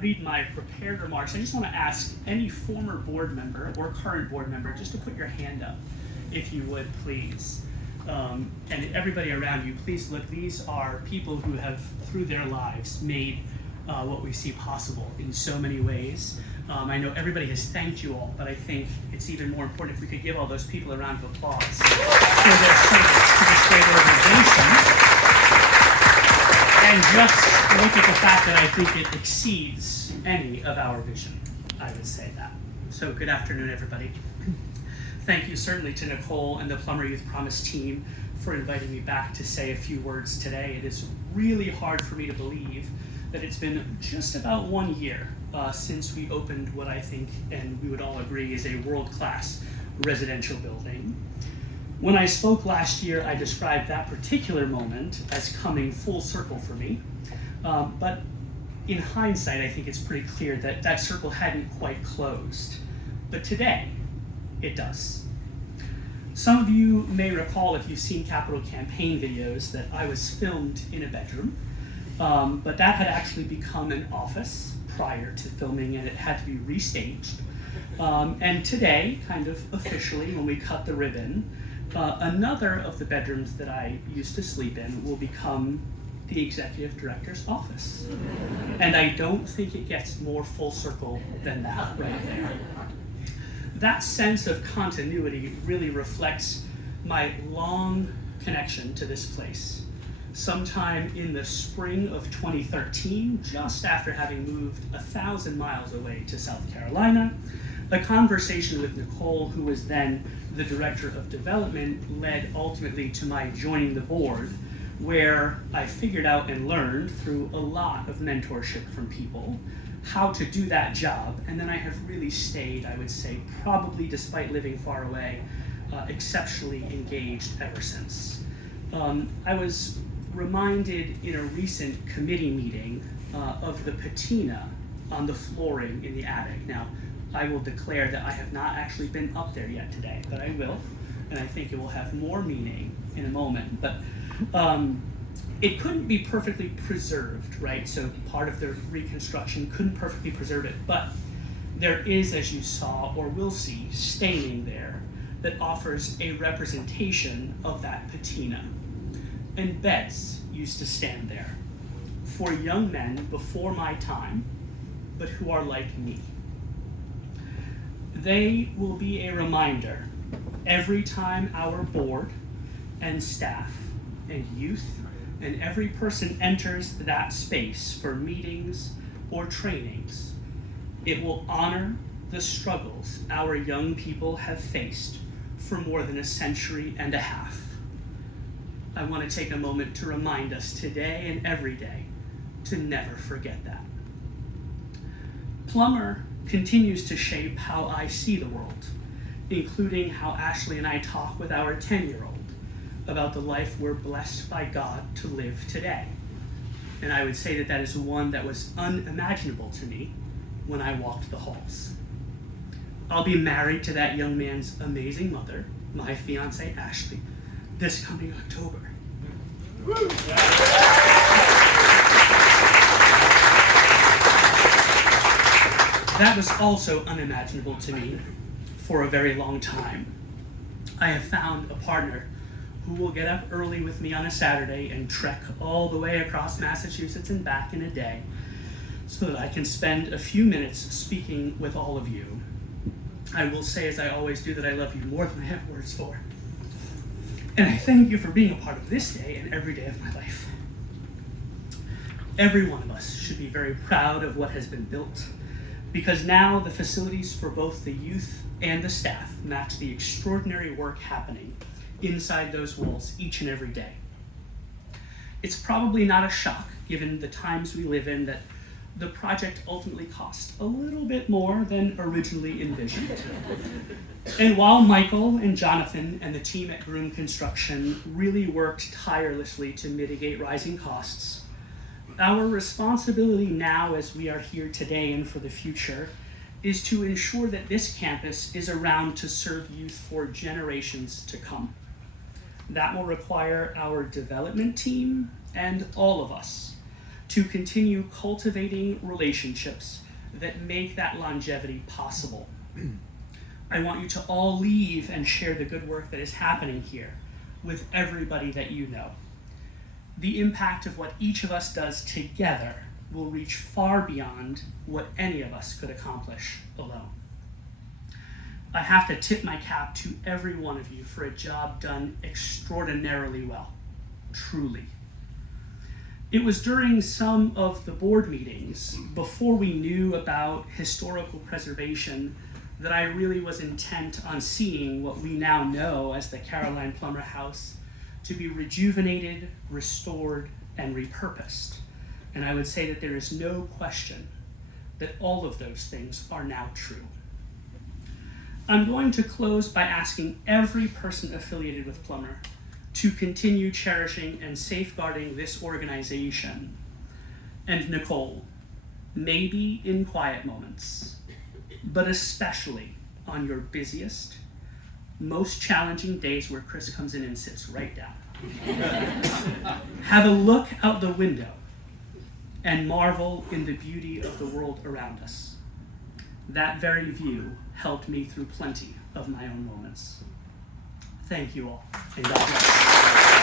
read my prepared remarks, I just want to ask any former board member or current board member just to put your hand up, if you would, please. And everybody around you, please look. These are people who have, through their lives, made what we see possible in so many ways. I know everybody has thanked you all, but I think it's even more important if we could give all those people a round of applause for their service to this great organization. And just look at the fact that I think it exceeds any of our vision. I would say that. So good afternoon, everybody. Thank you certainly to Nicole and the Plummer Youth Promise team for inviting me back to say a few words today. It is really hard for me to believe that it's been just about 1 year since we opened what I think, and we would all agree, is a world-class residential building. When I spoke last year, I described that particular moment as coming full circle for me. But in hindsight, I think it's pretty clear that that circle hadn't quite closed. But today, it does. Some of you may recall, if you've seen capital campaign videos, that I was filmed in a bedroom, but that had actually become an office prior to filming, and it had to be restaged. And today, kind of officially, when we cut the ribbon, another of the bedrooms that I used to sleep in will become the executive director's office. And I don't think it gets more full circle than that right there. That sense of continuity really reflects my long connection to this place. Sometime in the spring of 2013, just after having moved 1,000 miles away to South Carolina, a conversation with Nicole, who was then the director of development, led ultimately to my joining the board, where I figured out and learned through a lot of mentorship from people how to do that job. And then I have really stayed, I would say, probably despite living far away, exceptionally engaged ever since. I was reminded in a recent committee meeting of the patina on the flooring in the attic. Now, I will declare that I have not actually been up there yet today, but I will, and I think it will have more meaning in a moment. But it couldn't be perfectly preserved, right? So part of the reconstruction couldn't perfectly preserve it, but there is, as you saw or will see, staining there that offers a representation of that patina. And beds used to stand there for young men before my time, but who are like me. They will be a reminder every time our board and staff and youth and every person enters that space for meetings or trainings. It will honor the struggles our young people have faced for more than a century and a half. I want to take a moment to remind us today and every day to never forget that. Plummer continues to shape how I see the world, including how Ashley and I talk with our 10-year-old about the life we're blessed by God to live today. And I would say that that is one that was unimaginable to me when I walked the halls. I'll be married to that young man's amazing mother, my fiance Ashley, this coming October. That was also unimaginable to me for a very long time. I have found a partner who will get up early with me on a Saturday and trek all the way across Massachusetts and back in a day so that I can spend a few minutes speaking with all of you. I will say, as I always do, that I love you more than I have words for. And I thank you for being a part of this day and every day of my life. Every one of us should be very proud of what has been built, because now the facilities for both the youth and the staff match the extraordinary work happening inside those walls each and every day. It's probably not a shock, given the times we live in, that the project ultimately cost a little bit more than originally envisioned. And while Michael and Jonathan and the team at Groom Construction really worked tirelessly to mitigate rising costs, our responsibility now, as we are here today and for the future, is to ensure that this campus is around to serve youth for generations to come. That will require our development team and all of us to continue cultivating relationships that make that longevity possible. I want you to all leave and share the good work that is happening here with everybody that you know. The impact of what each of us does together will reach far beyond what any of us could accomplish alone. I have to tip my cap to every one of you for a job done extraordinarily well, truly. It was during some of the board meetings, before we knew about historical preservation, that I really was intent on seeing what we now know as the Caroline Plummer House to be rejuvenated, restored, and repurposed. And I would say that there is no question that all of those things are now true. I'm going to close by asking every person affiliated with Plummer to continue cherishing and safeguarding this organization. And Nicole, maybe in quiet moments, but especially on your busiest, most challenging days where Chris comes in and sits right down. Have a look out the window and marvel in the beauty of the world around us. That very view helped me through plenty of my own moments. Thank you all, and God bless.